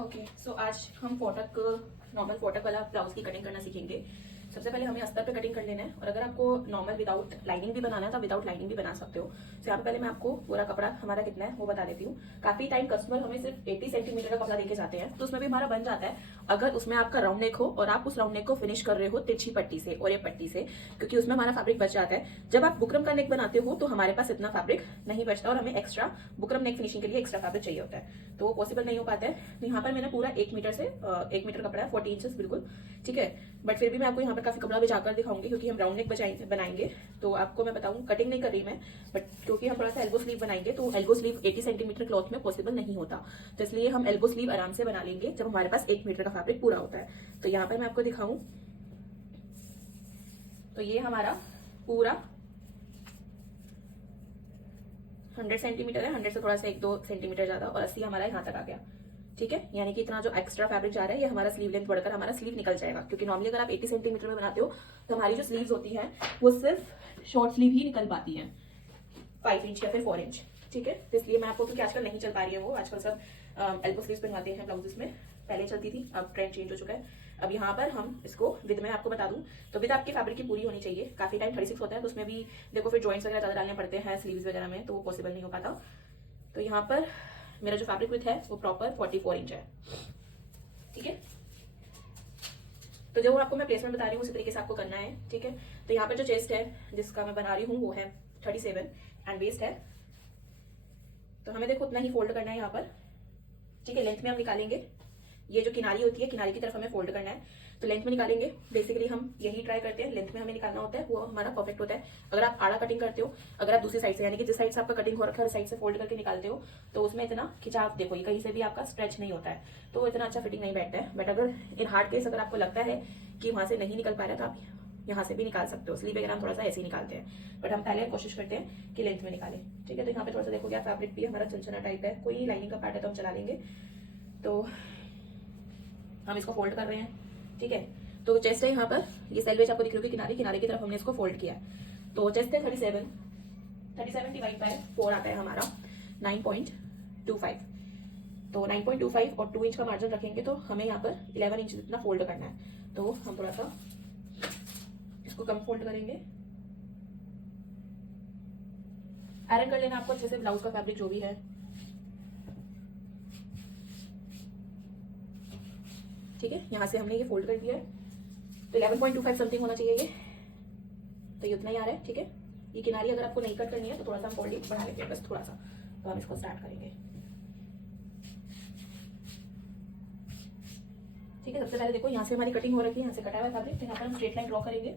Okay so आज हम फोटक normal फोटक वाला ब्लाउज की कटिंग करना सीखेंगे। सबसे पहले हमें अस्तर पे कटिंग कर लेना है, और अगर आपको नॉर्मल विदाउट लाइनिंग भी बनाना है तो विदाउट लाइनिंग भी बना सकते हो। तो यहाँ पे पहले मैं आपको पूरा कपड़ा हमारा कितना है वो बता देती हूँ। काफी टाइम कस्टमर हमें सिर्फ 80 सेंटीमीटर का कपड़ा देके जाते हैं, तो उसमें भी हमारा बन जाता है अगर उसमें आपका राउंड नेक हो और आप उस राउंड नेक को फिनिश कर रहे हो तिरछी पट्टी से और ये पट्टी से, क्योंकि उसमें हमारा फैब्रिक बच जाता है। जब आप बुकरम का नेक बनाते हो तो हमारे पास इतना फैब्रिक नहीं बचता और हमें एक्स्ट्रा बुकरम नेक फिनिशिंग के लिए एक्स्ट्रा फैब्रिक चाहिए होता है, तो वो पॉसिबल नहीं हो पाता है। तो यहाँ पर मैंने पूरा 1 मीटर से 1 मीटर कपड़ा है, 40 इंचेस बिल्कुल ठीक है। बट फिर भी मैं आपको यहाँ पर काफी कपड़ा भी जाकर दिखाऊंगी, क्योंकि हम राउंड नेक बनाएंगे। तो आपको मैं बताऊँ, कटिंग नहीं कर रही मैं, बट क्योंकि हम थोड़ा सा एल्बो स्लीव बनाएंगे तो एल्बो स्लीव 80 सेंटीमीटर क्लॉथ में पॉसिबल नहीं होता, तो इसलिए हम एल्बो स्लीव आराम से बना लेंगे जब हमारे पास 1 मीटर का फैब्रिक पूरा होता है। तो यहाँ पर मैं आपको दिखाऊं तो ये हमारा पूरा 100 सेंटीमीटर है, 100 से थोड़ा सा 1-2 सेंटीमीटर ज्यादा, और 80 हमारा यहाँ तक आ गया ठीक है। यानी कि इतना जो एक्स्ट्रा फैब्रिक जा रहा है ये हमारा स्लीव लेंथ बढ़कर हमारा स्लीव निकल जाएगा, क्योंकि नॉर्मली अगर आप 80 सेंटीमीटर में बनाते हो तो हमारी जो स्लीव्स होती हैं वो सिर्फ शॉर्ट स्लीव ही निकल पाती हैं 5 इंच या फिर 4 इंच ठीक है। तो इसलिए मैं आपको, क्योंकि आजकल नहीं चल पा रही है वो, आजकल सब एल्बो स्लीव्स बनवाते हैं ब्लाउजेस में, पहले चलती थी अब ट्रेंड चेंज हो चुका है। अब यहाँ पर हम इसको विद में आपको बता दूं तो विद आपकी फैब्रिक की पूरी होनी चाहिए। काफी टाइम 36 होता है तो उसमें भी देखो फिर जॉइंट्स वगैरह ज्यादा डालने पड़ते हैं स्लीव्स वगैरह में, तो वो पॉसिबल नहीं हो पाता। तो यहाँ पर मेरा जो फैब्रिक विथ है वो प्रॉपर 44 इंच है ठीक है। तो जो आपको मैं प्लेसमेंट बता रही हूँ उसी तरीके से आपको करना है ठीक है। तो यहाँ पर जो चेस्ट है जिसका मैं बना रही हूँ वो है 37 एंड वेस्ट है, तो हमें देखो उतना ही फोल्ड करना है यहाँ पर ठीक है। लेंथ में हम निकालेंगे, ये जो किनारी होती है किनारी की तरफ हमें फोल्ड करना है, तो लेंथ में निकालेंगे। बेसिकली हम यही ट्राई करते हैं, लेंथ में हमें निकालना होता है, वो हमारा परफेक्ट होता है। अगर आप आड़ा कटिंग करते हो, अगर आप दूसरी साइड से यानी कि जिस साइड से आपका कटिंग हो रखा है उस साइड से फोल्ड करके निकालते हो तो उसमें इतना खिंचाव देखो, ये कहीं से भी आपका स्ट्रेच नहीं होता है, तो इतना अच्छा फिटिंग नहीं बैठता है। बट अगर इन हार्ड केस अगर आपको लगता है कि वहां से नहीं निकल पा रहा है तो आप यहाँ से भी निकाल सकते हो। स्लीव वगैरह हम थोड़ा सा ऐसे ही निकालते हैं, बट हम पहले कोशिश करते हैं कि लेंथ में निकालें ठीक है। तो यहाँ पे थोड़ा सा देखो क्या फैब्रिक भी हमारा चंचना टाइप है, कोई लाइनिंग का पार्ट है तो हम चला लेंगे। तो हम इसको फोल्ड कर रहे हैं ठीक है। तो चेस्ट है यहाँ पर, ये सेलवेज आपको दिख रही होगी किनारे किनारे की तरफ हमने इसको फोल्ड किया है। तो चेस्ट है 37 डिवाइड बाय 4 आता है हमारा 9.25, तो 9.25 और 2 इंच का मार्जिन रखेंगे तो हमें यहाँ पर 11 इंच इतना फोल्ड करना है। तो हम थोड़ा सा इसको कम फोल्ड करेंगे। आयरन कर लेना आपको अच्छे से ब्लाउज का फैब्रिक जो भी है ठीक है। यहाँ से हमने ये फोल्ड कर दिया है, तो 11.25 समथिंग होना चाहिए ये, तो ये उतना ही आ रहा है ठीक है। ये किनारी अगर आपको नहीं कट करनी है तो थोड़ा सा हम फोल्डिंग बढ़ा लेते हैं बस थोड़ा सा। तो हम इसको स्टार्ट करेंगे ठीक है। सबसे पहले देखो यहाँ से हमारी कटिंग हो रखी है, यहाँ से कटा हुआ फैब्रिक, तो यहाँ पर हम स्ट्रेट लाइन ड्रॉ करेंगे।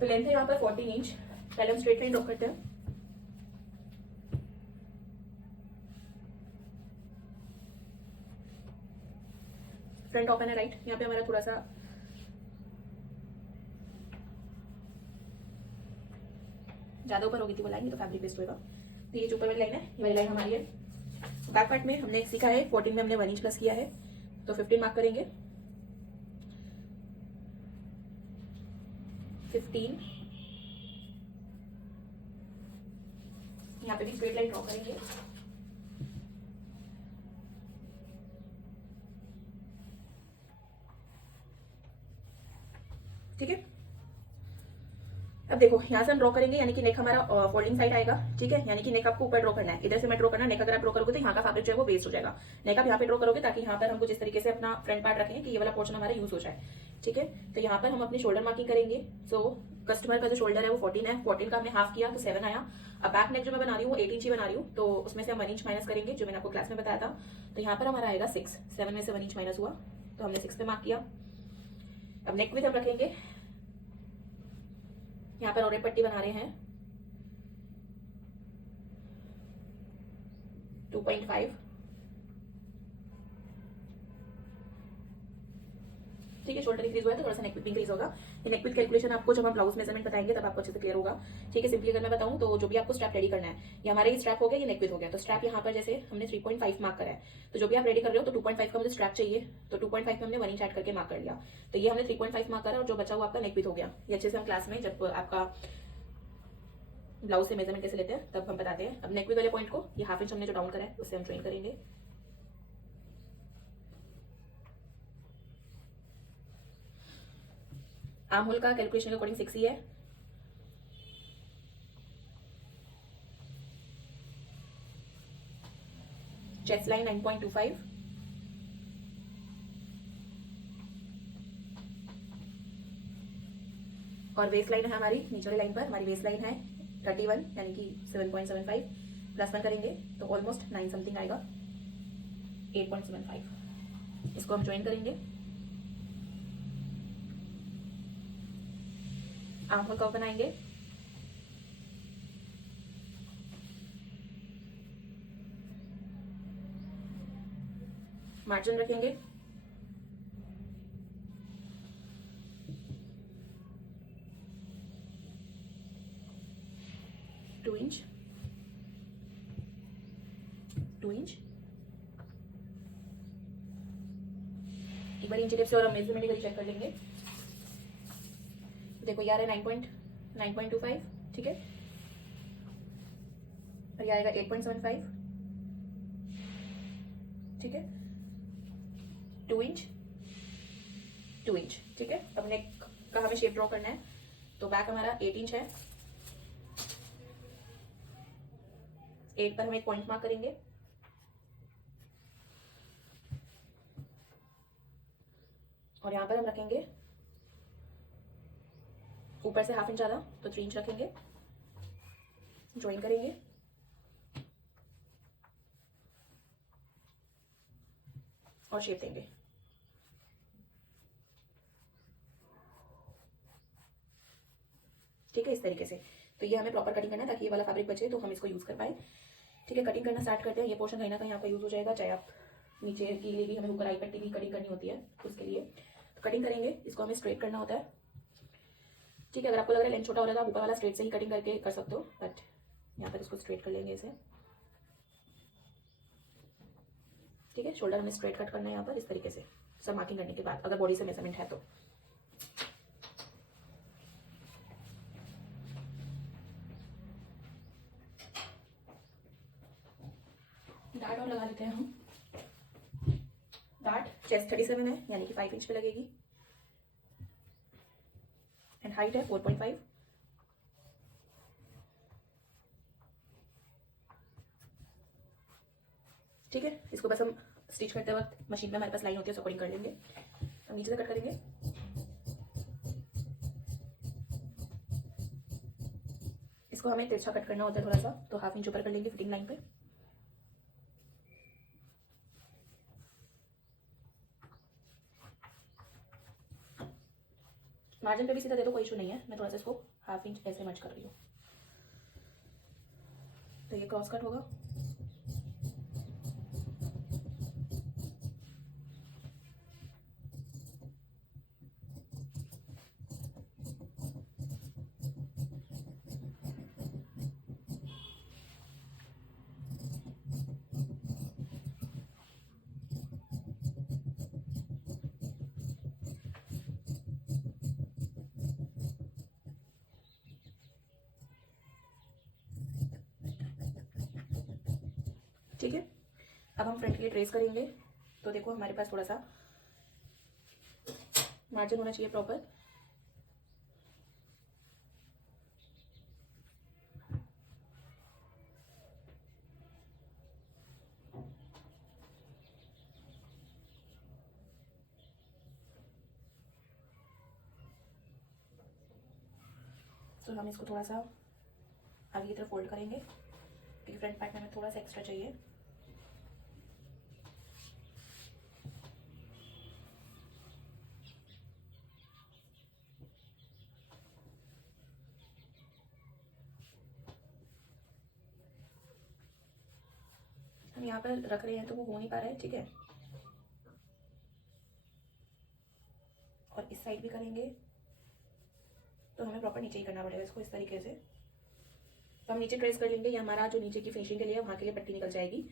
तो लेंथ है यहाँ पर 14 इंच, पहले हम स्ट्रेट लाइन ड्रॉ करते हैं। फ्रंट ओपन है राइट, यहाँ पे हमारा थोड़ा सा ज्यादा ऊपर होगी थी वो लाइन, तो फैब्रिक वेस्ट होगा। तो ये जो ऊपर वाली लाइन है ये वाली लाइन हमारी है। बैक पार्ट में हमने सीखा है 14 में हमने 1 इंच प्लस किया है, तो 15 मार्क करेंगे। 15 यहाँ पे भी स्ट्रेट लाइन ड्रॉ करेंगे। ठीक है। अब देखो यहाँ से हम ड्रॉ करेंगे, यानी कि नेक हमारा फोल्डिंग साइड आएगा ठीक है। यानी कि नेक आपको ऊपर ड्रॉ करना है, इधर से मैं ड्रॉ करना है। नेक अगर आप ड्रॉ करोगे तो यहाँ का फैब्रिक जो है वो वेस्ट हो जाएगा। नेक आप यहाँ पे ड्रॉ करोगे ताकि यहाँ पर हमको जिस तरीके से अपना फ्रंट पार्ट रखें कि ये वाला पोर्शन हमारा यूज हो जाए ठीक है। तो यहाँ पर हम अपनी शोल्डर मार्किंग करेंगे। सो कस्टमर का जो शोल्डर है वो 14 है, 14 का हमने हाफ किया तो 7 आया। अब बैक नेक जो मैं बना रही हूँ वो 8 इंच ही बना रही हूँ, तो उसमें से हम 1 इंच माइनस करेंगे जो मैंने आपको क्लास में बताया था। तो यहाँ पर हमारा आएगा 6, 7 में से 1 इंच माइनस हुआ तो हमने 6 पे मार्क किया। अब नेक विड्थ हम रखेंगे, यहाँ पर और एक पट्टी बना रहे हैं 2.5 ठीक है। शोल्डर इंक्रीज हुआ है तो थोड़ा सा नेक विड्थ इंक्रीज होगा। ये नेक विड्थ कैलकुलेशन आपको जब हम ब्लाउज मेजरमेंट बताएंगे तब आपको अच्छे से क्लियर होगा ठीक है। सिंपली अगर मैं बताऊं तो जो भी आपको स्ट्रैप रेडी करना है, ये हमारा ये स्ट्रैप हो गया, ये नेक विड्थ हो गया। तो स्ट्रैप यहाँ पर जैसे हमने 3.5 मार्क करा है, तो जो भी आप रेडी कर रहे हो तो 2.5 का मुझे स्ट्रैप चाहिए, तो 2.5 में हमने 1 इंच ऐड करके मार्क कर लिया। तो ये हमने 3.5 मार्क करा और जो बचा हुआ आपका नेक विड्थ हो गया। ये अच्छे से हम क्लास में जब आपका ब्लाउज से मेजरमेंट कैसे लेते हैं तब हम बताते हैं। अब नेक वी वाले पॉइंट को ये हाफ इंच हमने जो डाउन करा है उससे हम ज्वाइन करेंगे। आर्म होल का कैलकुलेशन के अकॉर्डिंग 6 ही है। चेस्ट लाइन 9.25, और वेस्ट लाइन है हमारी नीचे वाली लाइन पर, हमारी वेस्ट लाइन है 31 यानी कि 7.75 प्लस 1 करेंगे तो ऑलमोस्ट 9 समथिंग आएगा, 8.75। इसको हम ज्वाइन करेंगे। आर्म होल कर्व बनाएंगे। मार्जिन रखेंगे। टू इंच एक बार इंची टेप से और हम मेजरमेंट भी चेक कर लेंगे। देखो यार है 9.25, ठीक है, और ये आएगा 8.75, ठीक है, 2 इंच, ठीक है। अब नेक का हमें शेप ड्रॉ करना है, तो बैक हमारा 8 इंच है, 8 पर हम एक पॉइंट मार्क करेंगे, और यहाँ पर हम रखेंगे ऊपर से हाफ इंच ज़्यादा तो 3 इंच रखेंगे, ज्वाइन करेंगे, और शेप देंगे। ठीक है, इस तरीके से। तो ये हमें प्रॉपर कटिंग करना है ताकि ये वाला फैब्रिक बचे तो हम इसको यूज़ कर पाए। ठीक है, कटिंग करना स्टार्ट करते हैं। ये पोर्शन कहीं ना कहीं आपका यूज़ हो जाएगा, चाहे आप नीचे के लिए भी हमें ऊपर आई पट्टी भी कटिंग करनी होती है उसके लिए, तो कटिंग करेंगे। इसको हमें स्ट्रेट करना होता है। ठीक है, अगर आपको लग रहा है लेंथ छोटा हो रहा है तो आप ऊपर वाला स्ट्रेट से ही कटिंग करके कर सकते हो, बट यहाँ पर इसको स्ट्रेट कर लेंगे इसे। ठीक है, शोल्डर हमें स्ट्रेट कट करना है यहाँ पर इस तरीके से, सब मार्किंग करने के बाद, अगर बॉडी से मेजरमेंट है तो। डार्ट और लगा लेते हैं हम। डार्ट चेस्ट 37 है यानी कि 5 इंच पे लगेगी, एंड हाइट है 4.5। ठीक है, इसको बस हम स्टिच करते वक्त मशीन में हमारे पास लाइन होती है, उसको अकॉर्डिंग कर लेंगे। हम नीचे से कट करेंगे। इसको हमें तिरछा कट करना होता है थोड़ा सा, तो हाफ इंच ऊपर कर लेंगे फिटिंग लाइन पे। मार्जिन पे भी सीधा दे दो, कोई इशू नहीं है। मैं थोड़ा सा इसको हाफ इंच ऐसे मर्ज कर रही हूँ, तो ये क्रॉस कट होगा। ठीक है, अब हम फ्रंट के लिए ट्रेस करेंगे। तो देखो हमारे पास थोड़ा सा मार्जिन होना चाहिए प्रॉपर। तो हम इसको थोड़ा सा आगे की तरफ फोल्ड करेंगे क्योंकि फ्रंट पार्ट में हमें थोड़ा सा एक्स्ट्रा चाहिए। हम यहाँ पर रख रहे हैं तो वो हो नहीं पा रहा है, ठीक है, और इस साइड भी करेंगे तो हमें प्रॉपर नीचे ही करना पड़ेगा इसको इस तरीके से। तो हम नीचे ट्रेस कर लेंगे, ये हमारा जो नीचे की फिनिशिंग के लिए वहाँ के लिए पट्टी निकल जाएगी।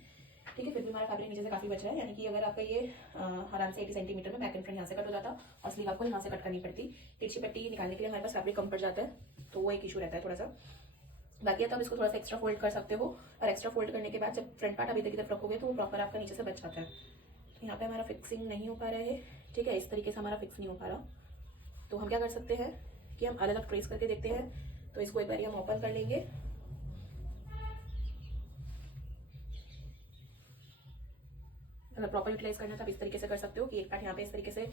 ठीक है, फिर भी हमारा फैब्रिक नीचे से काफ़ी बच रहा है, यानी कि अगर आपका ये आराम से 80 सेंटीमीटर में बैक एंड फ्रंट यहाँ से कट हो जाता और स्लीव आपको यहाँ से कट करनी पड़ती। तिरछी पट्टी निकालने के लिए हमारे पास फैब्रिक कम पड़ जाता है, तो वो एक इशू रहता है थोड़ा सा। बाकी है तो आप इसको थोड़ा सा एक्स्ट्रा फोल्ड कर सकते हो, और एक्स्ट्रा फोल्ड करने के बाद जब फ्रंट पार्ट आप इधर की तरफ रखोगे तो वो प्रॉपर आपका नीचे से बच जाता है। तो यहाँ पे हमारा फिक्सिंग नहीं हो पा रहा है, ठीक है, इस तरीके से हमारा फिक्स नहीं हो पा रहा। तो हम क्या कर सकते हैं कि हम अलग अलग ट्रेस करके देखते हैं। तो इसको एक बार हम ओपन कर लेंगे। अगर प्रॉपर यूटिलाइज करना है तो आप इस तरीके से कर सकते हो कि एक पार्ट यहाँ पे इस तरीके से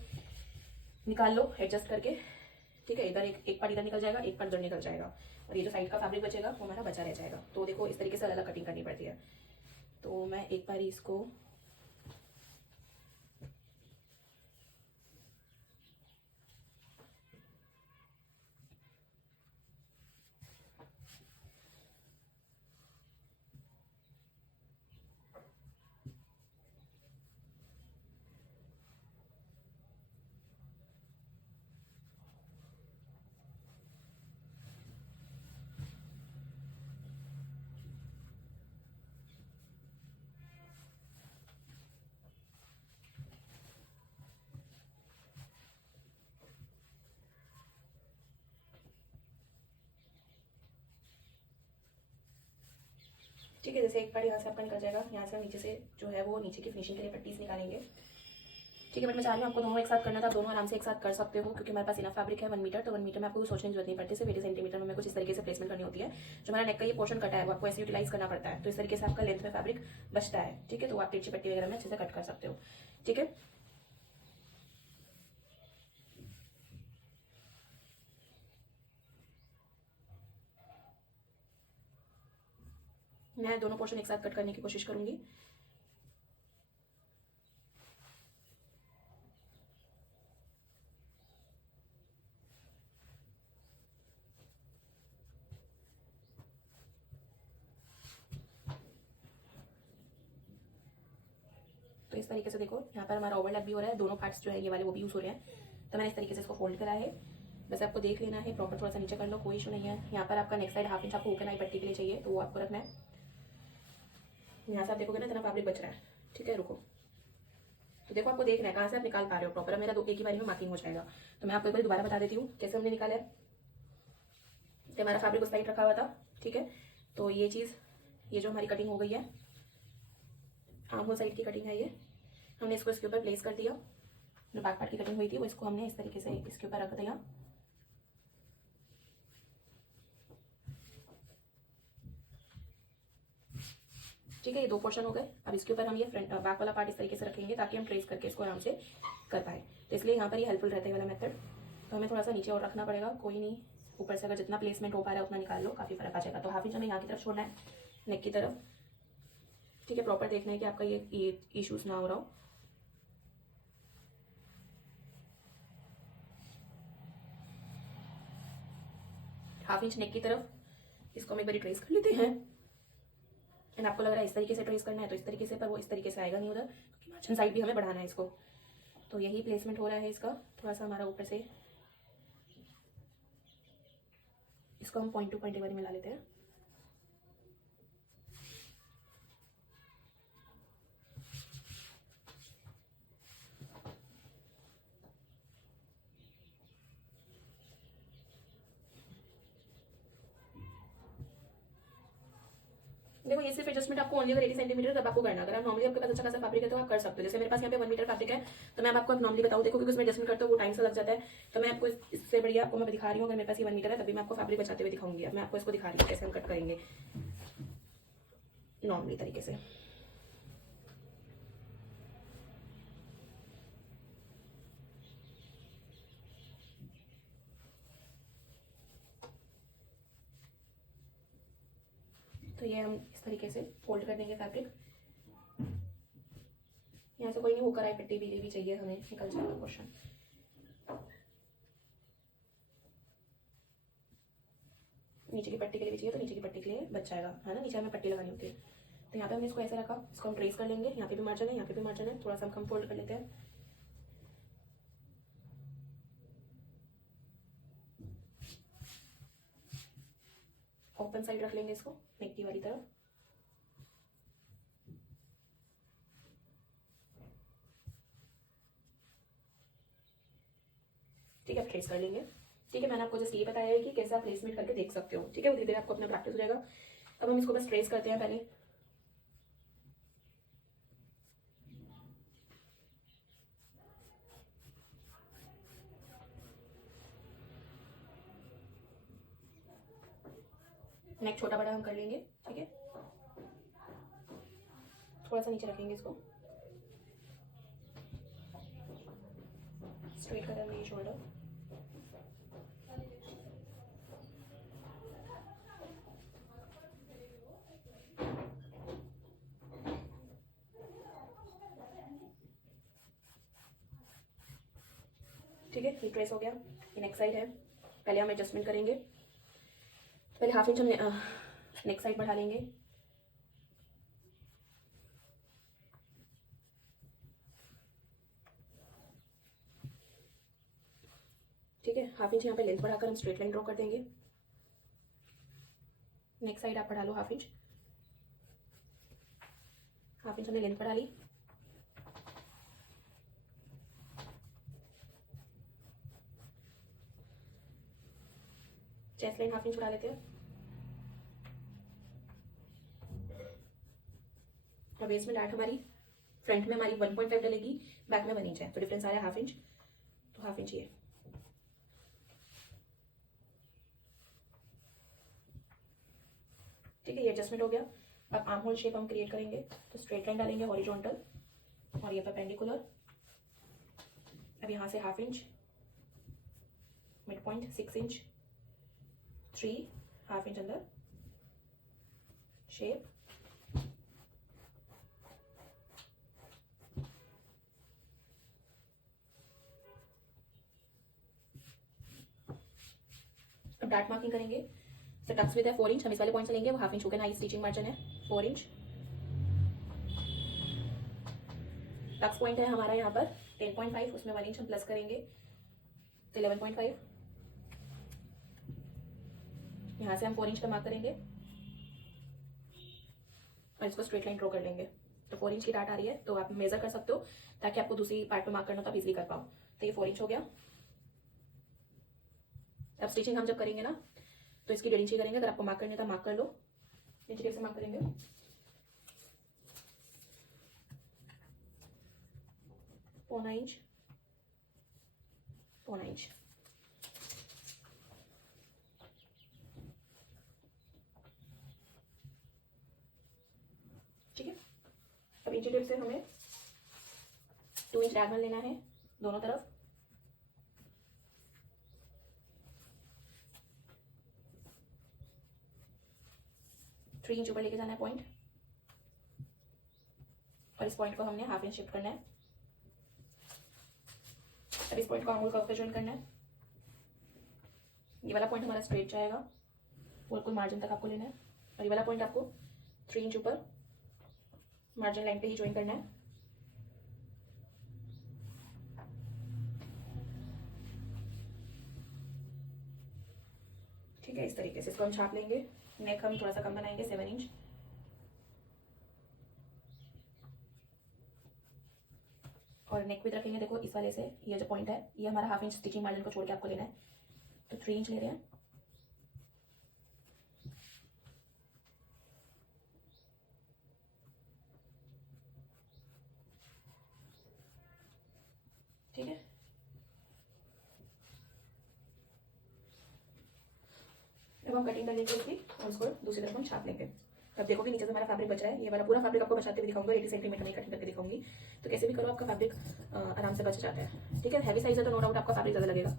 निकाल लो एडजस्ट करके, ठीक है, इधर एक पार्ट इधर निकल जाएगा, एक पार्ट उधर निकल जाएगा, और ये जो साइड का फैब्रिक बचेगा वो हमारा बचा रह जाएगा। तो देखो इस तरीके से अलग अलग कटिंग करनी पड़ती है। तो मैं एक बार इसको ठीक है, जैसे एक बार यहाँ से आपका निकल जाएगा, यहाँ से हम नीचे से जो है वो नीचे की फिनिशिंग के लिए पट्टीज निकालेंगे, ठीक है। बट मैं चाह रही हूँ आपको दोनों एक साथ करना था, आप दोनों आराम से एक साथ कर सकते हो क्योंकि हमारे पास इनफ फैब्रिक है 1 मीटर। तो 1 मीटर में आपको सोचने की जरूरत नहीं पड़ती, सिर्फ 80 सेंटीमीटर में हमें कुछ इस तरीके से प्लेसमेंट करनी होती है। जो हमारा नेक का ये पोर्शन कटा है वो आपको ऐसे यूटिलाइज करना पड़ता है, तो इस तरीके से आपका लेंथ में फैब्रिक बचता है, ठीक है। तो आप तिरछी पट्टी वगैरह में अच्छे से कट कर सकते हो, ठीक है। मैं दोनों पोर्शन एक साथ कट करने की कोशिश करूंगी। तो इस तरीके से देखो यहाँ पर हमारा ओवरलैप भी हो रहा है, दोनों पार्ट्स जो है ये वाले वो भी यूज हो रहे हैं। तो मैंने इस तरीके से इसको फोल्ड करा है, बस आपको देख लेना है प्रॉपर, थोड़ा सा नीचे कर लो, कोई इशू नहीं है। यहाँ पर आपका नेक्स्ट साइड 1/2 इंच आपको ओपन आई पट्टी के लिए चाहिए, तो वो आपको रखना है। यहाँ से आप देखोगे ना इतना फैब्रिक बच रहा है, ठीक है। रुको, तो देखो आपको देखना है कहाँ से आप निकाल पा रहे हो प्रॉपर। अब मेरा एक ही बारी में मार्किंग हो जाएगा। तो मैं आपको एक बार दोबारा बता देती हूँ कैसे हमने निकाला है। तो हमारा फैब्रिक उस साइड रखा हुआ था, ठीक है। तो ये चीज़, ये जो हमारी कटिंग हो गई है, आर्म होल साइड की कटिंग है ये, हमने इसको इसके ऊपर प्लेस कर दिया। जो बैक पार्ट की कटिंग हुई थी वो इसको हमने इस तरीके से इसके ऊपर रख दिया, ठीक है। ये 2 पोर्शन हो गए। अब इसके ऊपर हम ये फ्रंट बैक वाला पार्ट इस तरीके से रखेंगे ताकि हम ट्रेस करके इसको आराम से कर पाए। तो इसलिए यहाँ पर ये हेल्पफुल रहता है वाला मेथड। तो हमें थोड़ा सा नीचे और रखना पड़ेगा, कोई नहीं, ऊपर से अगर जितना प्लेसमेंट हो पा रहा है उतना निकाल लो, काफ़ी फर्क आ जाएगा। तो 1/2 इंच हमें यहाँ की तरफ छोड़ना है, नेक की तरफ, ठीक है। प्रॉपर देखना है कि आपका ये इशूज़ ना हो रहा हो। हाफ इंच नेक की तरफ इसको हम एक बार ट्रेस कर लेते हैं। एंड आपको लग रहा है इस तरीके से ट्रेस करना है तो इस तरीके से, पर वो इस तरीके से आएगा नहीं उधर, क्योंकि मार्जिन साइड भी हमें बढ़ाना है इसको। तो यही प्लेसमेंट हो रहा है इसका, थोड़ा सा हमारा ऊपर से इसको हम पॉइंट टू पॉइंट एक बार मिला लेते हैं। देखो ये सिर्फ एडजस्टमेंट आपको ओनली अगर 80 सेंटीमीटर तब आपको करना। अगर आप नॉर्मली आपके पास अच्छा खासा फैब्रिक है तो आप कर सकते हो। जैसे मेरे पास यहाँ पे 1 मीटर फैब्रिक है, तो मैं आपको नॉर्मली बताऊँ, देखो क्योंकि उसमें एडजस्टमेंट करते हो वो टाइम से लग जाता है। तो मैं आपको इससे बढ़िया आपको मैं दिखा रही हूँ, अगर मेरे पास ये 1 मीटर है तभी मैं आपको फैब्रिक बचाते हुए दिखाऊंगी। अब मैं आपको इसको दिखा रही हूँ कैसे हम कट करेंगे नॉर्मली तरीके से। तो ये हम इस तरीके से फोल्ड कर देंगे फैब्रिक। यहाँ से कोई नहीं, वो कराई पट्टी भी चाहिए हमें, निकल जाएगा क्वेश्चन। नीचे की पट्टी के लिए भी चाहिए तो नीचे की पट्टी के लिए बच जाएगा, है ना, नीचे हमें पट्टी लगानी होती है। तो यहाँ पे हमने इसको ऐसे रखा, इसको हम ट्रेस कर लेंगे। यहाँ पे भी मार्जिन है, यहाँ पे भी मार्जिन है, थोड़ा सा हम फोल्ड कर लेते हैं। ओपन साइड रख लेंगे इसको नेक की वाली तरफ। ठीक है, ट्रेस कर लेंगे। ठीक है, मैंने आपको जस्ट ये बताया है कि कैसे आप प्लेसमेंट करके देख सकते हो। ठीक है, वो धीरे धीरे आपको अपना प्रैक्टिस हो जाएगा। अब हम इसको बस ट्रेस करते हैं पहले। नेक छोटा बड़ा हम कर लेंगे। ठीक है, थोड़ा सा नीचे रखेंगे इसको, स्ट्रेट करेंगे ये शोल्डर। ठीक है, ये ट्रेस हो गया। ये नेक साइड है, पहले हम एडजस्टमेंट करेंगे। पहले हाफ इंच हम नेक साइड बढ़ा लेंगे। ठीक है, हाफ इंच यहाँ पे लेंथ बढ़ाकर हम स्ट्रेट लाइन ड्रॉ कर देंगे। नेक साइड आप बढ़ा लो हाफ इंच। हाफ इंच हमने लेंथ बढ़ा ली। चेस्ट लाइन हाफ इंच बढ़ा लेते हैं। और वेस्ट में डार्ट हमारी फ्रंट में हमारी 1.5 डलेगी, बैक में 1 इंच है, तो डिफरेंस आ रहा है हाफ इंच, तो हाफ इंच ये। ठीक है, ये एडजस्टमेंट हो गया। अब आर्म होल शेप हम क्रिएट करेंगे, तो स्ट्रेट लाइन डालेंगे हॉरिजॉन्टल और ये परपेंडिकुलर। अब यहाँ से half inch, mid point 6 inch, 3 half inch अंदर शेप। अब डार्ट मार्किंग करेंगे। तो टक्स विद है 4 इंच, हम इस वाले पॉइंट से लेंगे, वो हाफ इंच होकर ना, स्टिचिंग मार्जिन है 4 इंच। टक्स पॉइंट है हमारा यहाँ पर 10.5, उसमें 1 इंच हम प्लस करेंगे, तो 11.5। यहाँ से हम 4 इंच का मार्क करेंगे और इसको स्ट्रेट लाइन ड्रॉ कर लेंगे। तो 4 इंच की डार्ट आ रही है, तो आप मेजर कर सकते हो ताकि आपको दूसरी पार्ट पे मार्क करना तो आप इजीली कर पाओ। तो ये 4 इंच हो गया। अब स्टिचिंग हम जब करेंगे ना, तो इसकी 1.5 इंच ही करेंगे। अगर आपको मार्क करने था मार्क कर लो, नीचे टेप से मार्क करेंगे। पौना इंच, पौना इंच। ठीक है, अब इंची टेप से हमें 2 इंच डायगोनल लेना है दोनों तरफ। थ्री इंच ऊपर लेके जाना है पॉइंट, और इस पॉइंट को हमने हाफ इंच शिफ्ट करना है। अब इस पॉइंट को आंगुल कर्व पे ज्वाइन करना है। ये वाला पॉइंट हमारा स्ट्रेट जाएगा, बिल्कुल मार्जिन तक आपको लेना है, और ये वाला पॉइंट आपको 3 इंच ऊपर मार्जिन लाइन पे ही ज्वाइन करना है। ठीक है, इस तरीके से इसको हम छाप लेंगे। नेक हम थोड़ा सा कम बनाएंगे, 7 इंच। और नेक विड्थ रखेंगे, देखो इस वाले से ये जो पॉइंट है ये हमारा हाफ इंच स्टिचिंग मार्जिन को छोड़ के आपको लेना है, तो 3 इंच ले रहे हैं। ठीक है, अब हम कटिंग कर लेंगे इसकी और उसको दूसरी तरफ हम छाप लेंगे। अब देखोगे नीचे से हमारा फैब्रिक बच रहा है, ये वाला पूरा फैब्रिक आपको बचाते हुए दिखाऊंगा। 80 सेंटीमीटर में कटिंग करके दिखाऊंगी, तो कैसे भी करो आपका फैब्रिक आराम से बच जाता है। ठीक है, हैवी साइज है तो नो डाउट आपका फैब्रिक ज़्यादा लगेगा।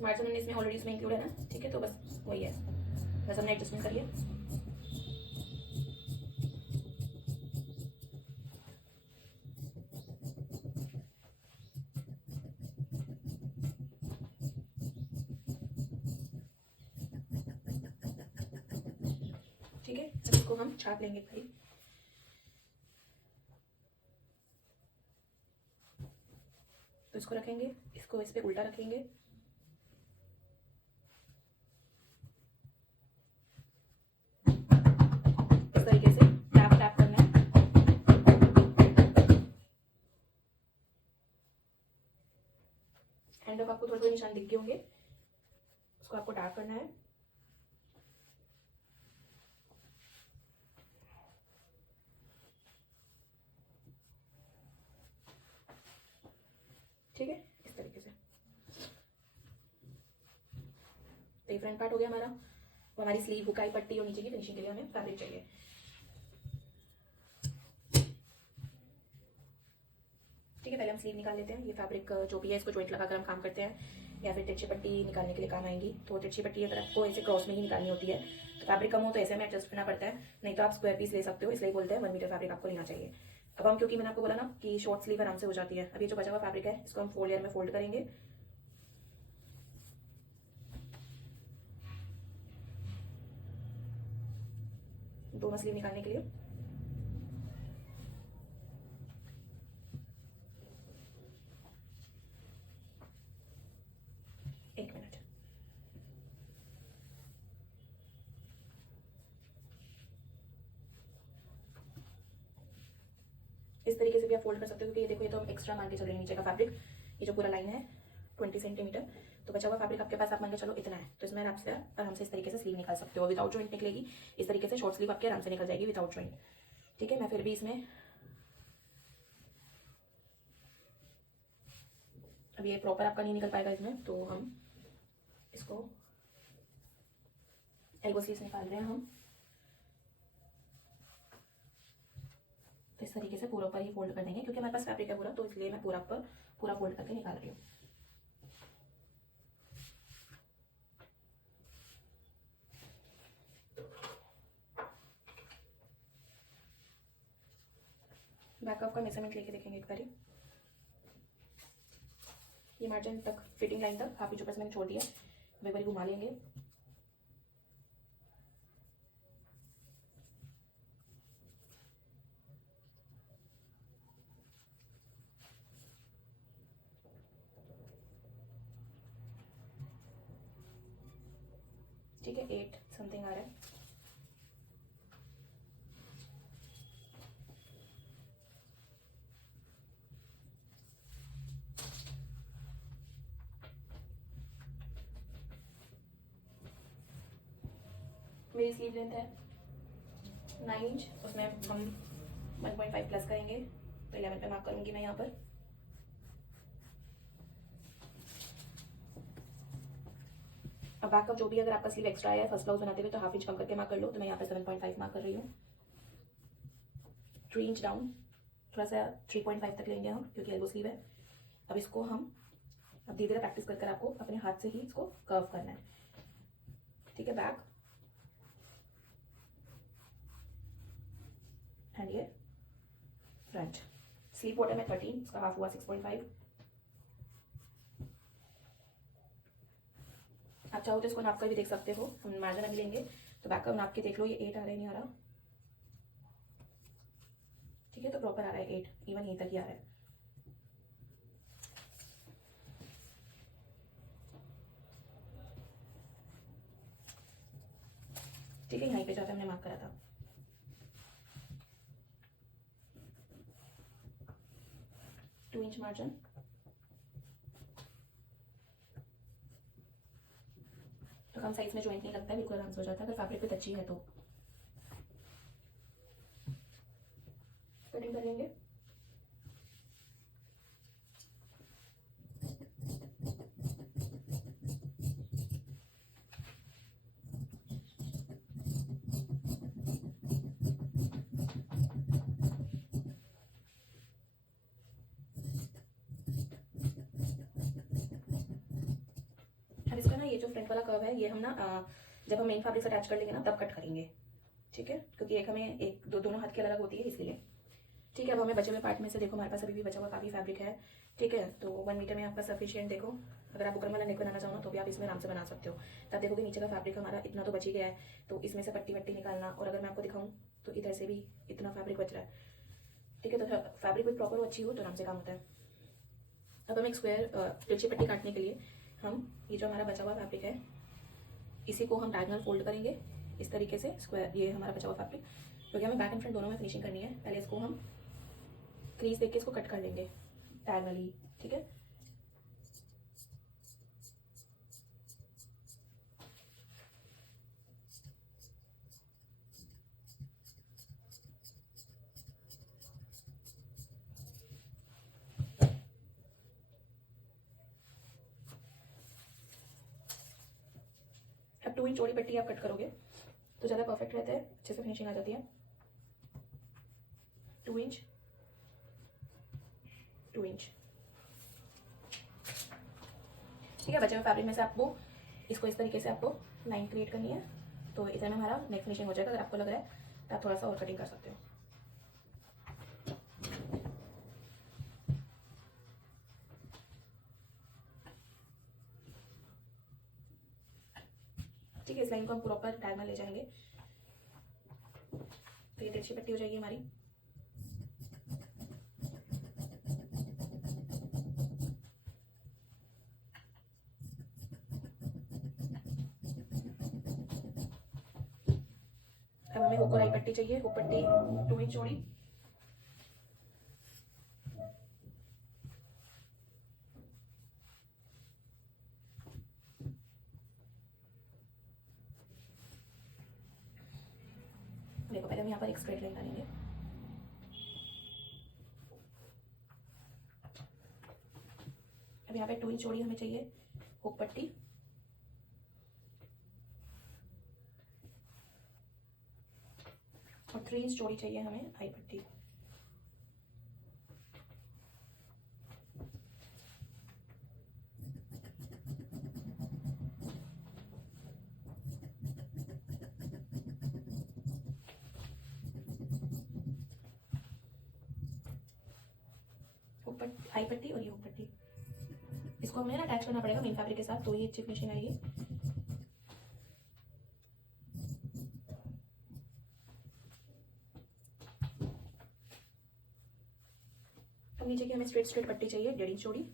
मार्जिन हमने इसमें ऑलरेडी इसमें इंक्लूड है ना, ठीक है, तो बस वही है, बस हमने एडजस्टमेंट करिए। ठीक है, अब इसको हम छाप लेंगे भाई। तो इसको रखेंगे, इसको इस पे उल्टा रखेंगे, काइंड ऑफ आपको थोड़े थोड़े निशान दिख गए होंगे, उसको आपको डार्क करना है। ठीक है, इस तरीके से। तो ये फ्रंट पार्ट हो गया हमारा। वो हमारी स्लीव, हुकाई पट्टी और नीचे की फिनिशिंग के लिए हमें फैब्रिक चाहिए। ठीक है, पहले हम स्लीव निकाल लेते हैं। ये फैब्रिक जो भी है इसको जॉइंट लगाकर हम काम करते हैं, या फिर तिरछी पट्टी निकालने के लिए काम आएंगी। तो तिरछी पट्टी अगर आपको ऐसे क्रॉस में ही निकालनी होती है तो फैब्रिक कम हो तो ऐसे में एडजस्ट करना पड़ता है, नहीं तो आप स्क्वायर पीस ले सकते हो। इसलिए बोलते हैं 1 मीटर फैब्रिक आपको लेना चाहिए। अब हम, क्योंकि मैंने आपको बोला ना कि शॉर्ट स्लीव आराम से हो जाती है, अब ये जो बचा हुआ फैब्रिक है इसको हम 4 लेयर में फोल्ड करेंगे। दोनों स्लीव निकालने के लिए एक मिनट। इस तरीके से भी आप फोल्ड कर सकते हो, क्योंकि ये देखो ये तो हम एक्स्ट्रा मान के चल रहे हैं नीचे का फैब्रिक। ये जो पूरा लाइन है 20 सेंटीमीटर, तो बचा हुआ फैब्रिक आपके पास आप मान के चलो इतना है। तो इसमें आराम से इस तरीके से स्लीव निकाल सकते हो, विदाउट जॉइंट निकलेगी। इस तरीके से शॉर्ट स्लीव आपके आराम से निकल जाएगी विदाउट जॉइंट। ठीक है, मैं फिर भी इसमें अब ये प्रॉपर आपका नहीं निकल पाएगा इसमें, तो हम इसको एल्बो स्लीव्स निकाल रहे हैं हम। तो इस तरीके से पूरा ऊपर ही फोल्ड कर देंगे, क्योंकि हमारे पास फैब्रिक है पूरा, तो इसलिए मैं पूरा ऊपर पूरा फोल्ड करके निकाल रही हूँ। बैक ऑफ का मेजरमेंट लेके देखेंगे एक बारी। ये मार्जिन तक, फिटिंग लाइन तक हाफ इंच ऊपर से मैंने छोड़ दिया, एक बारी घुमा लेंगे। ठीक है, 8 समथिंग आ रहा है। मेरी स्लीव लेंथ है 9 इंच, उसमें हम 1.5 प्लस करेंगे, तो 11 पे मार्क करूंगी मैं यहाँ पर। अब बैक का जो भी अगर आपका स्लीव एक्स्ट्रा है फर्स्ट ब्लाउज बनाते हुए तो हाफ इंच कम करके मार्क कर लो, तो मैं यहाँ पे 7.5 मार्क कर रही हूँ। 3 इंच डाउन, थोड़ा सा 3.5 तक लेंगे हम, क्योंकि एल्बो स्लीव है। अब इसको हम अब धीरे धीरे प्रैक्टिस कर आपको अपने हाथ से ही इसको कर्व करना है। ठीक है, बैक एंड ये फ्रंट। स्लीव बॉटम है 13, इसका हाफ हुआ 6.5। आप चाहो तो इसको नाप कर भी देख सकते हो, हम मार्जिन अभी लेंगे तो बैक का नाप के देख लो, ये 8 आ रहा है नहीं आ रहा। ठीक है, तो प्रॉपर आ रहा है 8, इवन यहीं तक ही आ रहा है। ठीक है, यहीं पे जहाँ पे हमने मार्क करा था। टू इंच मार्जिन, तो कम साइज में ज्वाइंट नहीं लगता है, बिल्कुल आराम से हो जाता है अगर फैब्रिक पे अच्छी है तो। कटिंग कर लेंगे। अब इसका ना ये जो फ्रंट वाला कर्व है ये हम ना जब हम मेन फैब्रिक से अटैच कर लेंगे ना तब कट करेंगे। ठीक है, क्योंकि एक हमें एक दोनों हाथ की अलग होती है इसलिए। ठीक है, अब हमें बचे हुए पार्ट में से देखो हमारे पास अभी भी बचा हुआ काफ़ी फैब्रिक है। ठीक है, तो 1 मीटर में आपका सफिशिएंट। देखो अगर आप बुकरम वाला नेक बनाना चाहो ना तो भी आप इसमें आराम से बना सकते हो। तब देखोगे नीचे का फैब्रिक हमारा इतना तो बच ही गया है, तो इसमें से पट्टी वट्टी निकालना, और अगर मैं आपको दिखाऊँ तो इधर से भी इतना फैब्रिक बच रहा है। ठीक है, तो फैब्रिक विथ प्रॉपर अच्छी हो तो आराम से काम होता है। अब हम एक स्क्वायर तिरछी पट्टी काटने के लिए हम ये जो हमारा बचा हुआ फैब्रिक है इसी को हम डायगोनल फोल्ड करेंगे इस तरीके से स्क्वायर। ये हमारा बचा हुआ फैब्रिक, क्योंकि हमें बैक एंड फ्रंट दोनों में फिनिशिंग करनी है। पहले इसको हम क्रीज देख के इसको कट कर लेंगे डायगोनली। ठीक है, 2 इंच चौड़ी पट्टी आप कट करोगे तो ज़्यादा परफेक्ट रहता है, अच्छे से फिनिशिंग आ जाती है। 2 इंच 2 इंच। ठीक है, बचे हुए फैब्रिक में से आपको इसको इस तरीके से आपको लाइन क्रिएट करनी है, तो इतने में हमारा नेक फिनिशिंग हो जाएगा। अगर आपको लग रहा है तो आप थोड़ा सा और कटिंग कर सकते हो। ठीक है, इस लाइन को हम प्रॉपर डायगोनल ले जाएंगे तो ये तिरछी पट्टी हो जाएगी हमारी। अब हमें हुक और आई पट्टी चाहिए। हुक पट्टी 2 इंच चौड़ी। देखो, पहले हम यहाँ पर एक स्ट्रेट लाइन डालेंगे। अब यहाँ पे 2 इंच चौड़ी हमें चाहिए हुक पट्टी। और 3 इंच चौड़ी चाहिए हमें आई पट्टी। आई पट्टी और ये हुक पट्टी, इसको हमें ना अटैच करना पड़ेगा मेन फैब्रिक के साथ, तो ये अच्छी फिनिशिंग आएगी। अब नीचे की हमें स्ट्रेट स्ट्रेट पट्टी चाहिए 1.5 इंच चौड़ी।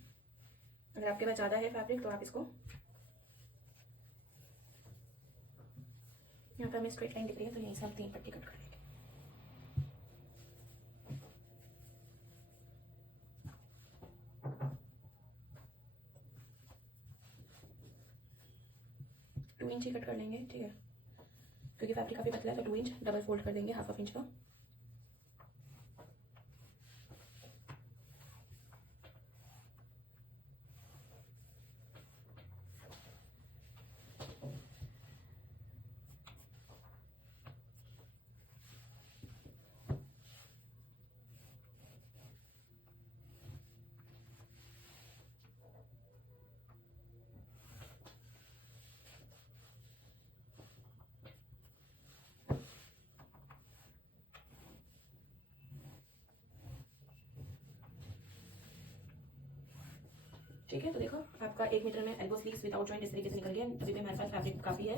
अगर आपके पास ज़्यादा है फैब्रिक तो आप इसको, यहाँ पे हमें स्ट्रेट लाइन दिख रही है तो यहीं से हम 3 पट्टी कट कर लेंगे। टू इंच ही कट कर लेंगे, ठीक है, क्योंकि फैब्रिक काफ़ी पतला है तो 2 इंच डबल फोल्ड कर देंगे हाफ इंच का। ठीक है, तो देखो आपका 1 मीटर में एल्बो स्लीव्स विदाउट जॉइंट इस तरीके से निकल गया। अभी भी हमारे पास फैब्रिक काफ़ी है,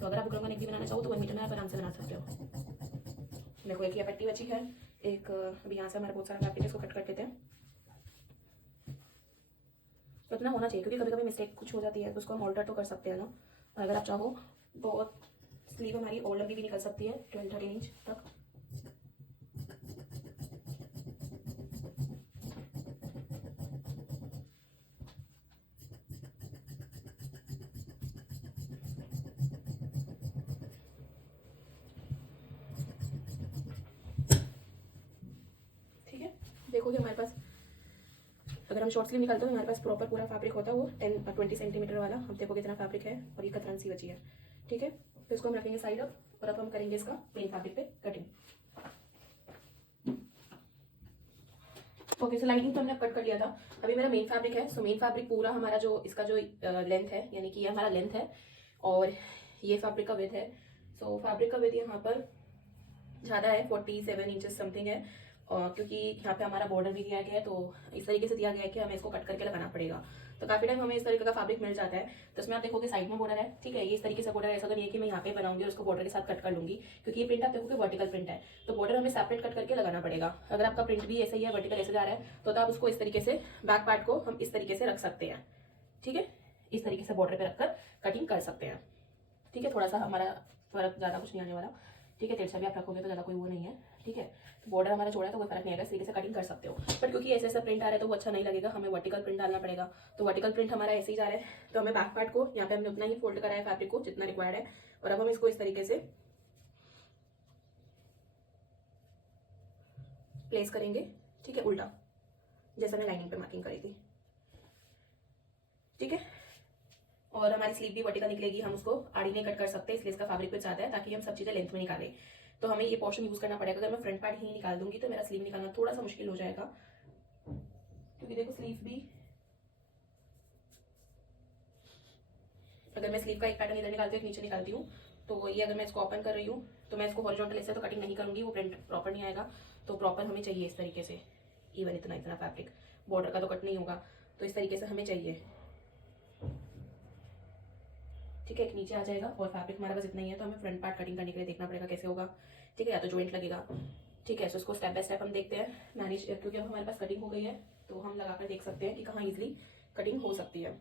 तो अगर आप बुकरम नेक भी बनाना चाहो तो 1 मीटर में आप आराम से बना सकते हो। देखो, एक ये पट्टी बची है, एक अभी यहाँ से हमारा बहुत सारा फैब्रिक है, इसको कट कर देते हैं। तो इतना होना चाहिए, क्योंकि कभी कभी मिस्टेक कुछ हो जाती है तो उसको हम ऑल्टर तो कर सकते हैं ना। और अगर आप चाहो तो स्लीव हमारी और लंबी भी निकल सकती है 12-13 इंच तक। देखोगे हमारे पास अगर हम शॉर्ट स्लीव निकालते हैं तो हमारे पास प्रॉपर पूरा फैब्रिक होता है वो 10-20 सेंटीमीटर वाला। हम देखो कितना फैब्रिक है और ये कतरन सी बची है। ठीक है, तो इसको हम रखेंगे साइड अप और अब हम करेंगे इसका प्लेन फैब्रिक पे कटिंग। ओके, सो लाइनिंग तो हमने कट कर लिया था। अभी मेरा मेन फैब्रिक है। सो मेन फैब्रिक पूरा हमारा जो इसका जो लेंथ है, यानी कि ये हमारा लेंथ है और ये फैब्रिक का विड्थ है। सो फैब्रिक का विड्थ यहाँ पर ज़्यादा है, 47 इंचेस समथिंग है। क्योंकि यहाँ पे हमारा बॉर्डर भी दिया गया है तो इस तरीके से दिया गया है कि हमें इसको कट करके लगाना पड़ेगा। तो काफी टाइम हमें इस तरीके का फैब्रिक मिल जाता है। तो इसमें आप देखोगे साइड में बॉर्डर है, ठीक है, ये इस तरीके से बॉर्डर है। ऐसा तो नहीं है कि मैं यहाँ पे बनाऊंगी और उसको बॉर्डर के साथ कट कर लूंगी, क्योंकि ये प्रिंट आप देखोगे वर्टिकल प्रिंट है तो बॉर्डर हमें सेपरेट कट करके लगाना पड़ेगा। अगर आपका प्रिंट भी ऐसे ही है, वर्टिकल ऐसे जा रहा है तो आप उसको इस तरीके से बैक पार्ट को हम इस तरीके से रख सकते हैं। ठीक है, इस तरीके से बॉर्डर पे रखकर कटिंग कर सकते हैं। ठीक है, थोड़ा सा हमारा फर्क ज्यादा कुछ नहीं आने वाला। ठीक है, तिरछा भी आप रखोगे तो ज्यादा कोई वो नहीं है। ठीक है, तो बॉर्डर हमारा छोड़ा है तो कोई फर्क नहीं आएगा, इस तरीके से कटिंग कर सकते हो। बट क्योंकि ऐसे ऐसा प्रिंट आ रहा है तो वो अच्छा नहीं लगेगा, हमें वर्टिकल प्रिंट डालना पड़ेगा। तो वर्टिकल प्रिंट हमारा ऐसे ही जा रहा है तो हमें बैक पार्ट को यहाँ पे हमने उतना ही फोल्ड करा है फैब्रिक को जितना रिक्वायर्ड है। और अब हम इसको इस तरीके से प्लेस करेंगे। ठीक है, उल्टा जैसा मैं लाइनिंग पे मार्किंग करी थी। ठीक है, और हमारी स्लीव भी वर्टिकल निकलेगी, हम उसको आड़ी नहीं कट कर सकते, इसलिए इसका फैब्रिक कुछ ज़्यादा है ताकि हम सब चीज़ें लेंथ में निकालें। तो हमें ये पोर्शन यूज़ करना पड़ेगा। अगर मैं फ्रंट पार्ट ही निकाल दूंगी तो मेरा स्लीव निकालना थोड़ा सा मुश्किल हो जाएगा, क्योंकि देखो स्लीव भी, अगर मैं स्लीव का एक पैटर्न इधर निकालती हूँ, एक नीचे निकालती हूँ, तो ये अगर मैं इसको ओपन कर रही हूँ तो मैं इसको हॉरिजॉन्टल ऐसे तो कटिंग नहीं करूँगी, वो प्रिंट प्रॉपर नहीं आएगा। तो प्रॉपर हमें चाहिए इस तरीके से, इवन इतना इतना फैब्रिक, बॉर्डर का तो कट नहीं होगा, तो इस तरीके से हमें चाहिए। ठीक है, एक नीचे आ जाएगा और फैब्रिक हमारा बस इतना ही है। तो हमें फ्रंट पार्ट कटिंग करने के लिए देखना पड़ेगा कैसे होगा। ठीक है, या तो जॉइंट लगेगा। ठीक है, सो इसको स्टेप बाय स्टेप हम देखते हैं मैनेज, क्योंकि अब हमारे पास कटिंग हो गई है तो हम लगाकर देख सकते हैं कि कहाँ ईजिली कटिंग हो सकती है।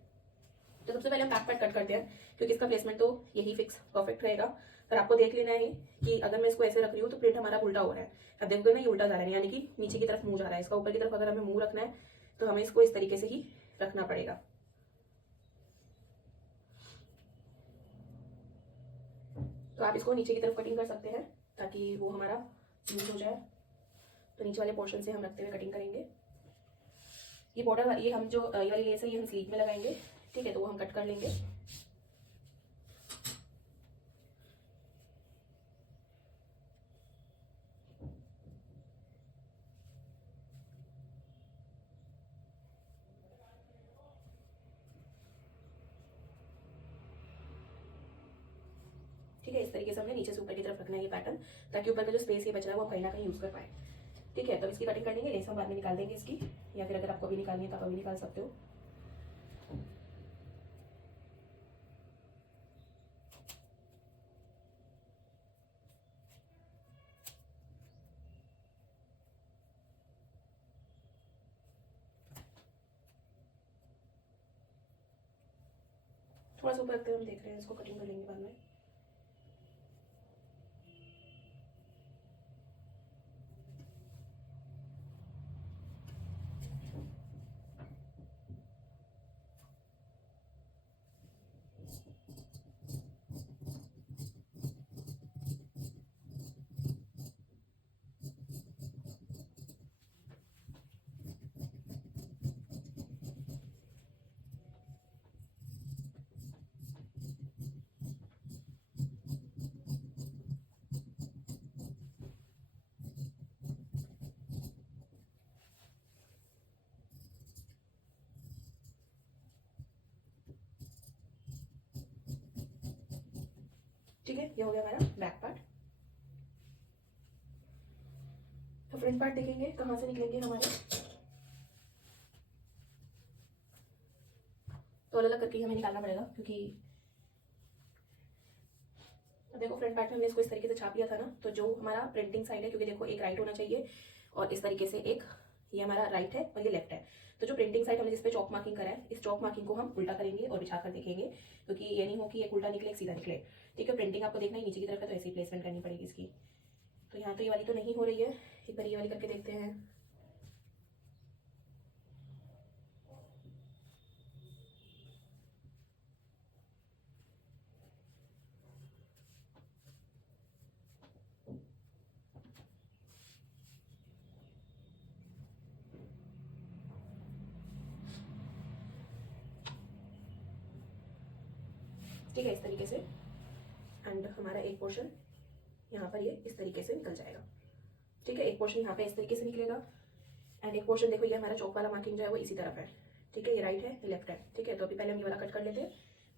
तो सबसे पहले हम बैक पार्ट कट करते हैं, क्योंकि इसका प्लेसमेंट तो यही फिक्स परफेक्ट रहेगा। पर आपको देख लेना है कि अगर मैं इसको ऐसे रख रही हूँ तो प्रिंट हमारा उल्टा हो रहा है। अब देखोगे ना, ये उल्टा जा रहा है, यानी कि नीचे की तरफ मुंह जा रहा है। इसका ऊपर की तरफ अगर हमें मुंह रखना है तो हमें इसको इस तरीके से ही रखना पड़ेगा। तो आप इसको नीचे की तरफ कटिंग कर सकते हैं ताकि वो हमारा स्मूथ हो जाए। तो नीचे वाले पोर्शन से हम रखते हुए कटिंग करेंगे। ये बॉर्डर, ये हम जो ये वाली लेस है, ये हम स्लीव में लगाएंगे। ठीक है, तो वो हम कट कर लेंगे। ठीक है, इस तरीके से हमने नीचे से ऊपर की तरफ रखना है ये पैटर्न, ताकि ऊपर का जो स्पेस ये बच रहा है वो हम कहीं ना कहीं यूज कर पाए। ठीक है, तो इसकी कटिंग कर लेंगे, लेस हम बाद में निकाल देंगे इसकी, या फिर अगर आपको अभी निकालनी है तो आप अभी निकाल सकते हो। थोड़ा सा ऊपर रखते हुए हम देख रहे हैं, इसको कटिंग कर लेंगे बाद में। ठीक है, ये हो गया हमारा बैक पार्ट। तो फ्रंट पार्ट देखेंगे कहाँ से निकलेंगे हमारे, तो अलग अलग करके हमें निकालना पड़ेगा, क्योंकि देखो फ्रंट पार्ट में हमने इसको इस तरीके से छाप लिया था ना, तो जो हमारा प्रिंटिंग साइड है, क्योंकि देखो एक राइट होना चाहिए और इस तरीके से एक, ये हमारा राइट है और ये लेफ्ट है। तो जो प्रिंटिंग साइड हमने जिस पे चॉक मार्किंग करा है, इस चॉक मार्किंग को हम उल्टा करेंगे और बिछा कर देखेंगे, क्योंकि ये नहीं हो कि एक उल्टा निकले एक सीधा निकले। ठीक है, प्रिंटिंग आपको देखना है नीचे की तरफ है, तो ऐसी प्लेसमेंट करनी पड़ेगी इसकी। तो यहाँ तो ये वाली तो नहीं हो रही है, एक बार ये वाली करके देखते हैं। ठीक है, इस तरीके से, एंड हमारा एक पोर्शन यहाँ पर ये इस तरीके से निकल जाएगा। ठीक है, एक पोर्शन यहाँ पे इस तरीके से निकलेगा, एंड एक पोर्शन देखो ये हमारा चौक वाला मार्किंग जो है वो इसी तरफ है। ठीक है, ये राइट है, ये लेफ्ट है। ठीक है, तो अभी पहले हम ये वाला कट कर लेते हैं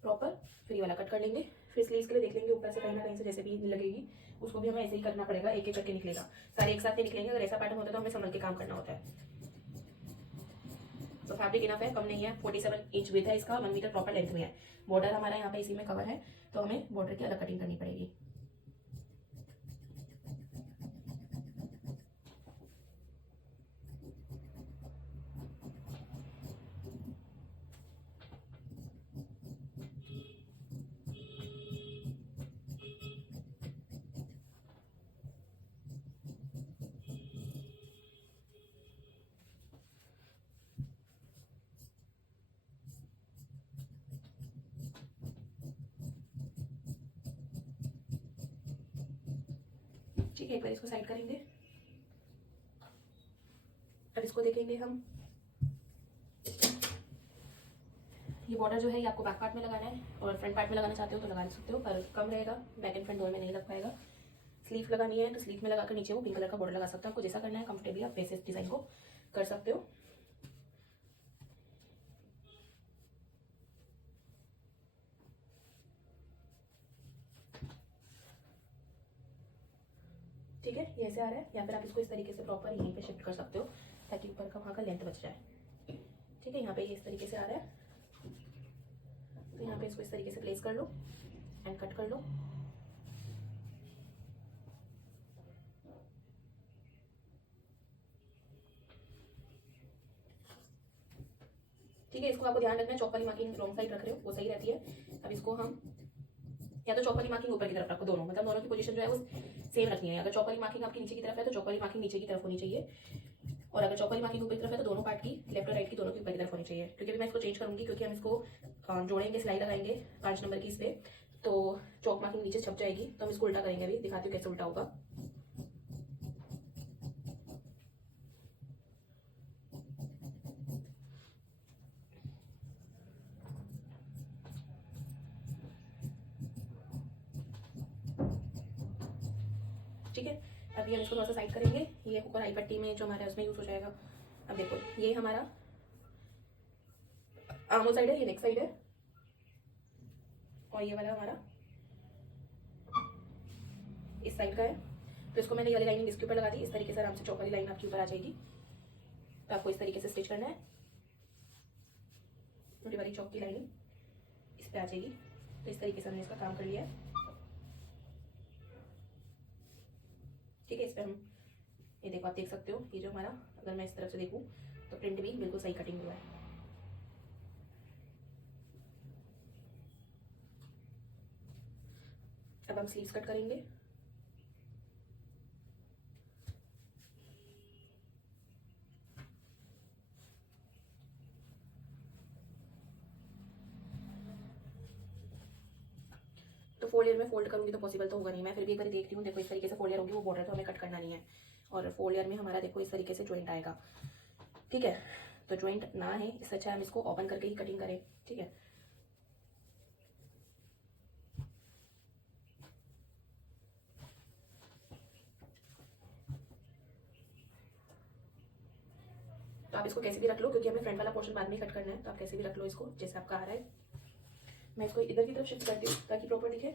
प्रॉपर, फिर ये वाला कट कर लेंगे, फिर स्लीव्स के लिए देख लेंगे ऊपर से कहीं ना कहीं से जैसे भी लगेगी उसको भी हमें ऐसे ही करना पड़ेगा, एक एक करके निकलेगा, सारे एक साथ नहीं निकलेंगे। अगर ऐसा पैटर्न होता है तो हमें संभल के काम करना होता है। तो फैब्रिक इनफ है, कम नहीं है, 47 इंच विड्थ है इसका, 1 मीटर प्रॉपर लेंथ में है। बॉर्डर हमारा यहाँ पे इसी में कवर है, तो हमें बॉर्डर की अलग कटिंग करनी पड़ेगी। ठीक है, एक बार इसको साइड करेंगे, अब इसको देखेंगे हम। ये बॉर्डर जो है ये आपको बैक पार्ट में लगाना है, और फ्रंट पार्ट में लगाना चाहते हो तो लगा सकते हो, पर कम रहेगा, बैक एंड फ्रंट दोनों में नहीं लग पाएगा। स्लीव लगानी है तो स्लीव में लगाकर नीचे वो पिंक कलर का बॉर्डर लगा सकते हो। आपको जैसा करना है कंफर्टेबली आप वैसे इस डिज़ाइन को कर सकते हो। ठीक है, ये ऐसे आ रहा है, या फिर आप इसको इस तरीके से प्रॉपर यहीं पे शिफ्ट कर सकते हो ताकि ऊपर का वहाँ का लेंथ बच जाए। ठीक है, यहाँ पे ये इस तरीके से आ रहा है, तो यहाँ पे इसको इस तरीके से प्लेस कर लो एंड कट कर लो। ठीक है, इसको आपको ध्यान रखना है, चौक वाली मार्किंग रॉन्ग साइड रख रहे हो वो सही रहती है। अब इसको हम या तो चौक वाली मार्किंग ऊपर की तरफ रखो, दोनों मतलब दोनों की पोजीशन जो है वो सेम रखनी है। अगर चौक वाली मार्किंग आपकी नीचे की तरफ है तो चौक वाली मार्किंग नीचे की तरफ होनी चाहिए, और अगर चौक वाली मार्किंग ऊपर की तरफ है तो दोनों पार्ट की लेफ्ट और राइट की दोनों की ऊपर की तरफ होनी चाहिए। क्योंकि अभी मैं इसको चेंज करूंगी, क्योंकि हम इसको जोड़ेंगे, सिलाई लगाएंगे 5 नंबर की इस पे, तो चौक मार्किंग नीचे छप जाएगी, तो हम इसको उल्टा करेंगे। अभी दिखाती हूँ कैसे उल्टा होगा। ठीक है, अभी हम इसको थोड़ा सा साइड करेंगे, ये ऊपर आई पट्टी में जो हमारा है उसमें यूज हो जाएगा। अब देखो ये हमारा आर्मोल साइड है, ये नेक साइड है, और ये वाला हमारा इस साइड का है। तो इसको मैंने ये वाली लाइनिंग इसके ऊपर लगा दी, इस तरीके से आराम से चौक वाली लाइन आपके ऊपर आ जाएगी। तो आपको इस तरीके से स्टिच करना है, छोटी वाली चौक की लाइनिंग इस पे आ जाएगी। तो इस तरीके से हमने इसका काम कर लिया है। ठीक है, इस पर हम ये देखो, आप देख सकते हो ये जो हमारा, अगर मैं इस तरफ से देखूँ तो प्रिंट भी बिल्कुल सही कटिंग हुआ है। अब हम स्लीव्स कट करेंगे। तो फोल्ड ईयर में फोल्ड करूंगी तो पॉसिबल तो होगा नहीं, मैं फिर भी एक बार देखती हूँ। देखो इस तरीके से फोल्ड ईयर होगी, वो बॉर्डर तो हमें कट करना नहीं है, और फोल्ड ईयर में हमारा देखो इस तरीके से ज्वाइंट आएगा। ठीक है, तो ज्वाइंट ना है, इससे अच्छा हम इसको ओपन करके ही कटिंग करें। ठीक है, तो आप इसको कैसे भी रख लो, क्योंकि हमें फ्रंट वाला पोर्शन बाद में कट करना है, तो आप कैसे भी रख लो इसको जैसे आपका आ रहा है। मैं इसको इधर की तरफ शिफ्ट करती हूँ ताकि प्रॉपर दिखे।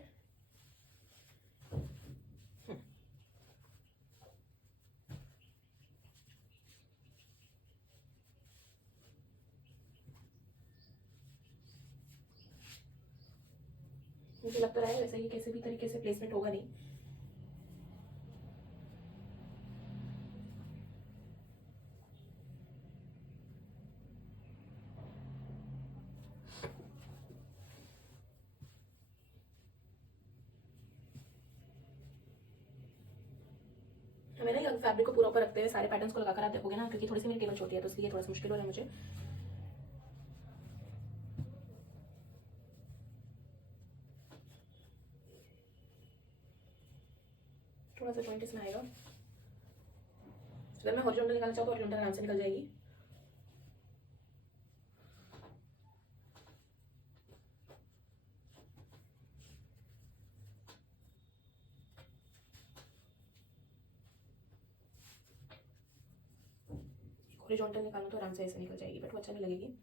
मुझे लगता है वैसे ये कैसे भी तरीके से प्लेसमेंट होगा नहीं। हमें ना फैब्रिक को पूरा ऊपर रखते हुए सारे पैटर्न्स को लगाकर आप देखोगे ना, क्योंकि थोड़ी सी मेरी टेबल छोटी है तो इसलिए थोड़ा सा मुश्किल हो रहा है मुझे। थोड़ा सा जॉइंट इसमें आएगा। अगर मैं हॉरिजॉन्टल निकालना चाहूँ तो हॉरिजॉन्टल आराम से निकल जाएगी। हॉरिजॉन्टल निकालूँ तो आराम से ऐसे निकल जाएगी, बट वो अच्छा नहीं लगेगी।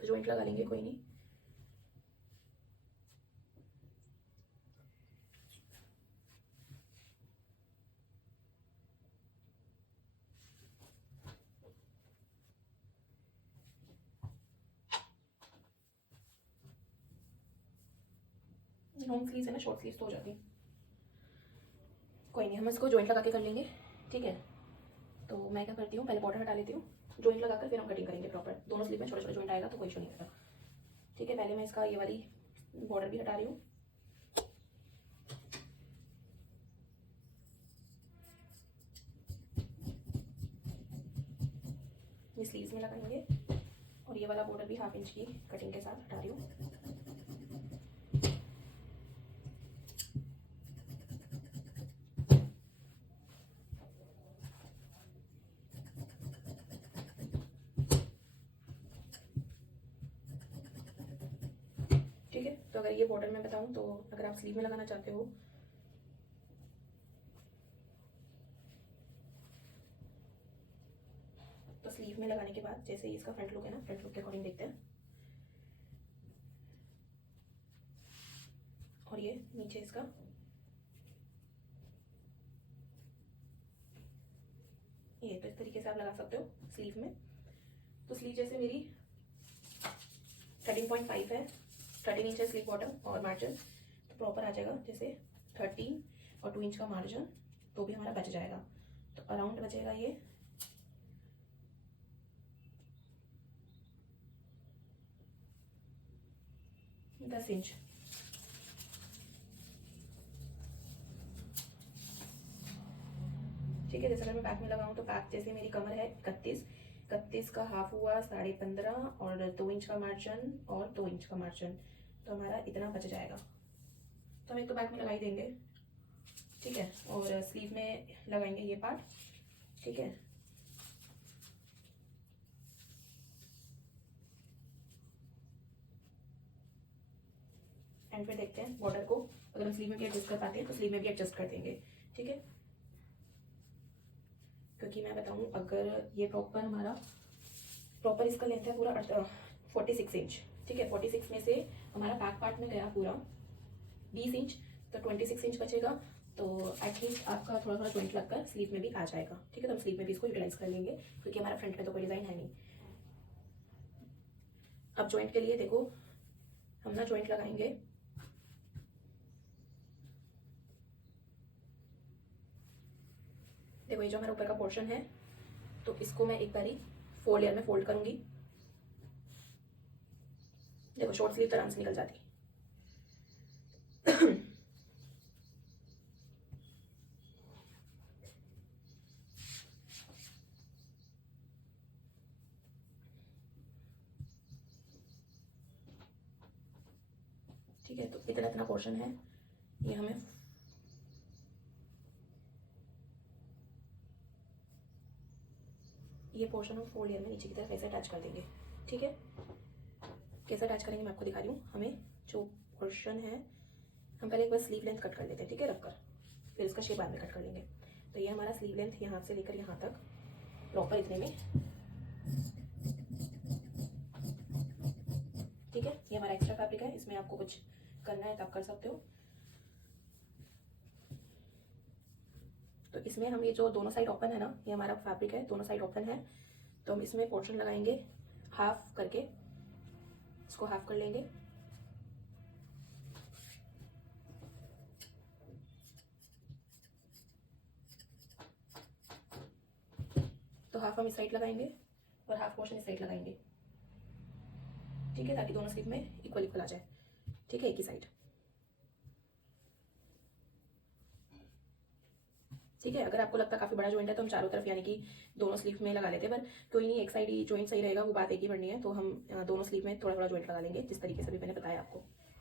तो जॉइंट लगा लेंगे, कोई नहीं। लॉन्ग स्लीव्स है ना, शॉर्ट स्लीव्स तो हो जाती, कोई नहीं, हम इसको जॉइंट लगा के कर लेंगे। ठीक है, तो मैं क्या करती हूँ, पहले बॉर्डर हटा लेती हूँ, जॉइंट लगाकर फिर हम कटिंग करेंगे प्रॉपर। दोनों स्लीव में छोटे छोटे जॉइंट आएगा तो कोई इशू नहीं होगा। ठीक है, पहले मैं इसका ये वाली बॉर्डर भी हटा रही हूँ। ये स्लीव्स में लगाएंगे, और ये वाला बॉर्डर भी 1/2 इंच की कटिंग के साथ हटा रही हूँ। तो अगर ये बॉर्डर में बताऊँ तो अगर आप स्लीव में लगाना चाहते हो तो स्लीव में लगाने के बाद जैसे ही इसका फ्रंट लुक है ना, फ्रंट लुक के अकॉर्डिंग देखते हैं। और ये नीचे इसका ये तो इस तरीके से आप लगा सकते हो स्लीव में। तो स्लीव जैसे मेरी 13.5 है, 13 इंच है स्लीव बॉटम और मार्जिन, तो प्रॉपर आ जाएगा जैसे 13 और 2 इंच का मार्जिन, तो भी हमारा बच जाएगा। तो अराउंड बचेगा ये 10 इंच। ठीक है, जैसे अगर मैं बैक में लगाऊं तो बैक जैसे मेरी कमर है 31 का हाफ हुआ 15.5 और 2 इंच का मार्जिन और 2 इंच का मार्जिन, तो हमारा इतना बच जाएगा। तो हम एक तो बैक में लगा ही देंगे, ठीक है, और स्लीव में लगाएंगे ये पार्ट, ठीक है। एंड फिर देखते हैं बॉर्डर को, अगर हम स्लीव में भी एडजस्ट कर पाते हैं तो स्लीव में भी एडजस्ट कर देंगे, ठीक है। क्योंकि मैं बताऊं अगर ये प्रॉपर इसका लेंथ है पूरा 46 इंच, ठीक है। 46 में से हमारा बैक पार्ट में गया पूरा 20 इंच, तो 26 इंच बचेगा। तो एटलीस्ट आपका थोड़ा थोड़ा जॉइंट लगकर स्लीव में भी आ जाएगा, ठीक है। तो हम स्लीव में भी इसको यूटिलाइज कर लेंगे क्योंकि हमारा फ्रंट में तो कोई डिज़ाइन है नहीं। अब जॉइंट के लिए देखो, हम ना जॉइंट लगाएंगे देखो, ये जो हमारा ऊपर का पोर्शन है तो इसको मैं एक बारी 4 लेयर में फोल्ड करूंगी। देखो शॉर्ट स्लीव तो आराम से निकल जाती। ठीक है, तो इतना इतना पोर्शन है, ये हमें ये पोर्शन हम 4 लेयर में नीचे की तरफ ऐसे अटैच कर देंगे, ठीक है। कैसे अटैच करेंगे मैं आपको दिखा रही हूँ। हमें जो पोर्शन है, हम पहले एक बार स्लीव लेंथ कट कर लेते हैं, ठीक है, रखकर, फिर इसका शेप बाद में कट कर लेंगे। तो ये हमारा स्लीव लेंथ यहाँ से लेकर यहाँ तक प्रॉपर इतने में, ठीक है। ये हमारा एक्स्ट्रा फैब्रिक है, इसमें आपको कुछ करना है तो आप कर सकते हो। तो इसमें हम ये जो दोनों साइड ओपन है ना, ये हमारा फैब्रिक है, दोनों साइड ओपन है, तो हम इसमें पोर्शन लगाएंगे हाफ करके, इसको हाफ कर लेंगे। तो हाफ हम इस साइड लगाएंगे और हाफ पोर्शन इस साइड लगाएंगे, ठीक है, ताकि दोनों स्लीव में इक्वल इक्वल आ जाए, ठीक है, एक ही साइड, ठीक है। अगर आपको लगता है काफी बड़ा जॉइंट है तो हम चारों तरफ यानी कि दोनों स्लीव में लगा लेते हैं, पर कोई नहीं, एक साइड ही जॉइंट सही रहेगा, वो बात एक ही बढ़नी है। तो हम दोनों स्लीव में थोड़ा थोड़ा जॉइंट लगा लेंगे जिस तरीके से भी मैंने बताया आपको।